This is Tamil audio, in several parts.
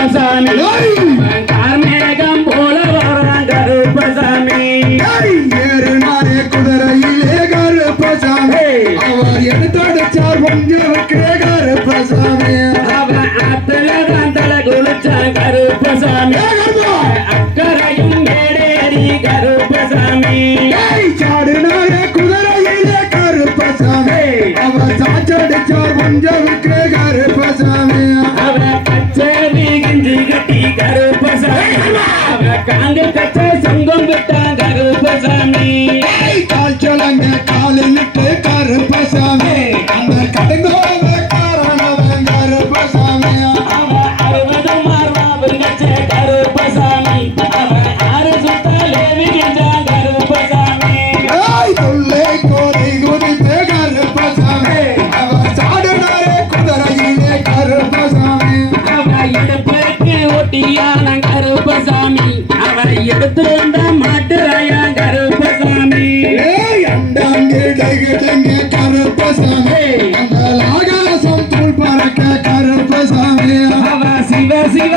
கருப்பசாமி கார்மேகம் போல வரான் கருப்பசாமி ஏறு நாரே குதிரையிலே கருப்பசாமி அவர் எடுத்தடிச்சார் பொஞ்சவுக்கு கருப்பசாமி அவன் ஆத்துல தான் தலை குளிச்சான் கருப்பசாமி அக்கறையும் ஏடேறி கருப்பசாமி சாடு நாரே குதிரையிலே கருப்பசாமி அவர் சாச்சடிச்சார் பொஞ்சவுக்கு கருப்பசாமி அவன் கச்சேரி கிஞ்சி கட்டி கருப்பசாமி அவன் காங்கு கச்ச சங்கம் விட்டான் கருப்பசாமி கால்ச்சலங்க காலிட்டு கருப்பசாமி அந்த கடுங்கோல காரணவன் கருப்பசாமி அவன் 60 மார்பாவும் கச்ச கருப்பசாமி அவன் 6 சுத்தாலே விகிஞ்சான் கருப்பசாமி தொல்லை கோதை குதித்து கருப்பசாமி அவர் சாடுனாரே குதிரையிலே கருப்பசாமி அவன் இடுப்புக்கு ஒட்டியான கருப்பசாமி அவன் எடுத்து வந்த மாட்டுறாயா கருப்பசாமி அண்டாங்கிடங்கிடங்க கருப்பசாமி அந்த ஆகாசம் தூள் பறக்க கருப்பசாமி அவன் சிவ சிவ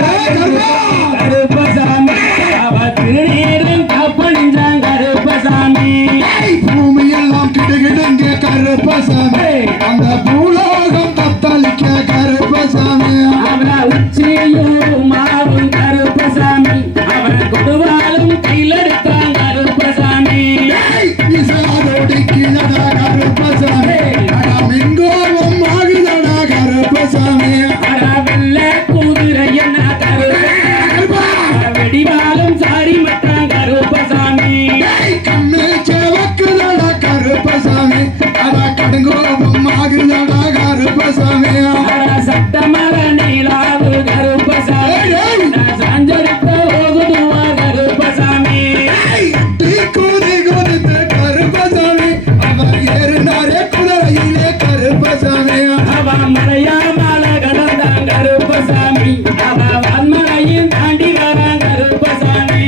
கருப்பசாமி அவன் திருநீரின் கப்பணிஞ்சான் கருப்பசாமி பூமியெல்லாம் கிடுகிடுங்க கருப்பசாமி அந்த பூலோகம் தத்தளிக்க கருப்பசாமி அவன் உச்சியும் மாறும் கருப்பசாமி அவன் கொடுவாலும் கையிலெடுத்தான் கருப்பசாமி இசாரோடிக்கிறதா கருப்பசாமி மிங்கோவும் ஆகுதடா கருப்பசாமி வெள்ள குதிரை என்ன கருப்ப வெடிவாலும் சாரி மட்டான் கருப்பசாமி கண்ணு செவக்குதடா கருப்பசாமி அத கடுங்கோபம் ஆகுதடா கருப்பசாமி சட்டமர நீலாவு கருப்பசாமி சாஞ்சரித்த ஓகுதுவா கருப்பசாமி கூறி கொடுத்து கருப்பசாமி அவர் ஏறினாரே குதிரையிலே கருப்பசாமி அவன் மலையா மாலை கடந்தான் கருப்பசாமி அவன் வான்மலையும் தாண்டி வரான் கருப்பசாமி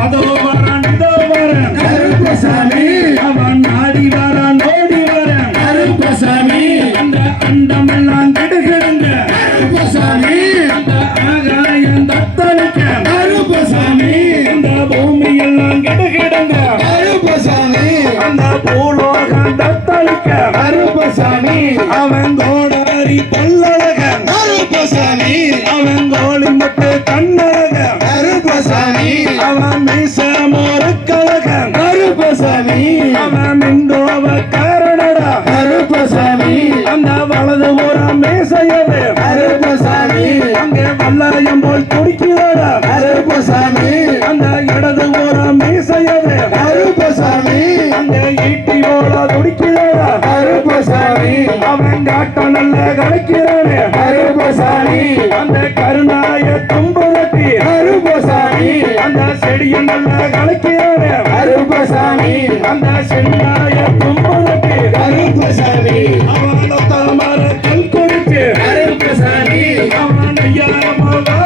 அதோ வரான் இதோ வரான் கருப்பசாமி அவன் நாடி வரான் ஓடி வரான் கருப்பசாமி அந்த அண்டமெல்லாம் கெடுகிடுங்க கருப்பசாமி அந்த ஆகாயம் தத்தளிக்க கருப்பசாமி இந்த பூமி எல்லாம் கெடுகிடுங்க கருப்பசாமி அந்த பூலோகம் தத்தளிக்க கருப்பசாமி அவன் கோடாரி பல்லழகன் கருப்பசாமி அவன் கோழி முட்டு கண்ணழகன் கருப்பசாமி அவன் மீச மோருக்கழகன் கருப்பசாமி அவன் மிண்டோவ காரணடா கருப்பசாமி அந்த வலது புறம் மீசையது கருப்பசாமி அங்கே வல்லாயம் போல் துடிக்கிறடா கருப்பசாமி அந்த இடது புறம் மீசையது கருப்பசாமி அங்கே ஈட்டி போல துடிக்கிறடா கருப்பசாமி அவன் காட்ட நல்ல கலைக்கிறானே கருப்பசாமி அந்த கருணாய தும்புரட்டி கருப்பசாமி அந்த செடியை நல்ல கலைக்கிறானே கருப்பசாமி அந்த சென்னாய தும்புரட்டி கருப்பசாமி அவன் தாமர கல் கொடுத்து கருப்பசாமி அவன் ஐயாரமாக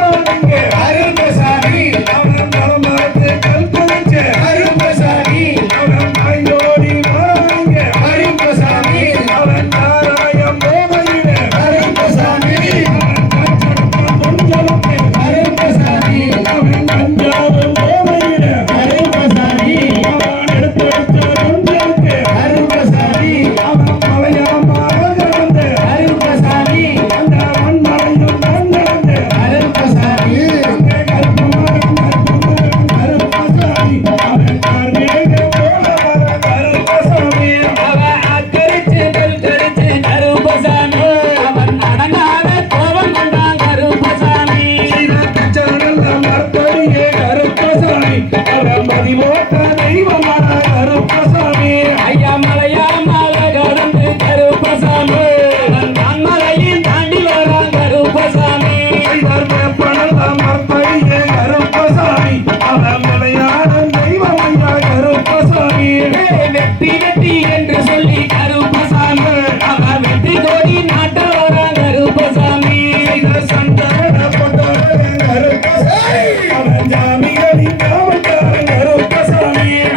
கருப்பசாமி அவன் தலைமரத்து கல் கொடுத்து கருப்பசாமி அவன் ஐயோடி வாங்க கருப்பசாமி அவன் நாராயம் போகையிலே கருப்பசாமி அவன் காற்றெடுத்த பொஞ்சலுக்கு கருப்பசாமி அவன் கஞ்சாவும் போகையிலே கருப்பசாமி அவன் எடுத்த பொஞ்சலுக்கு கருப்பசாமி அவன் மலையாமாக கடந்து கருப்பசாமி அந்த மண்மலையும் தான் நடந்து கருப்பசாமி அங்கே கருப்பசாமி அவன் கார்மேகம் போல வர கருப்பசாமி அவன் அக்கரிச்சு கருத்து கருப்பசாமி அவன் அடங்காத கோபம் கொண்டான் கருப்பசாமி கச்சானல்ல மறுபடியே கருப்பசாமி அவன் மதிமோட்ட தெய்வமான கருப்பசாமி ஐயா மலையா மலை கடந்து கருப்பசாமி அவன் மலையும் தாண்டி வரான் கருப்பசாமி பணல்ல மறுபடியே கருப்பசாமி அவன் மலையான தெய்வம் ஐயா கருப்பசாமி வெட்டி வெட்டி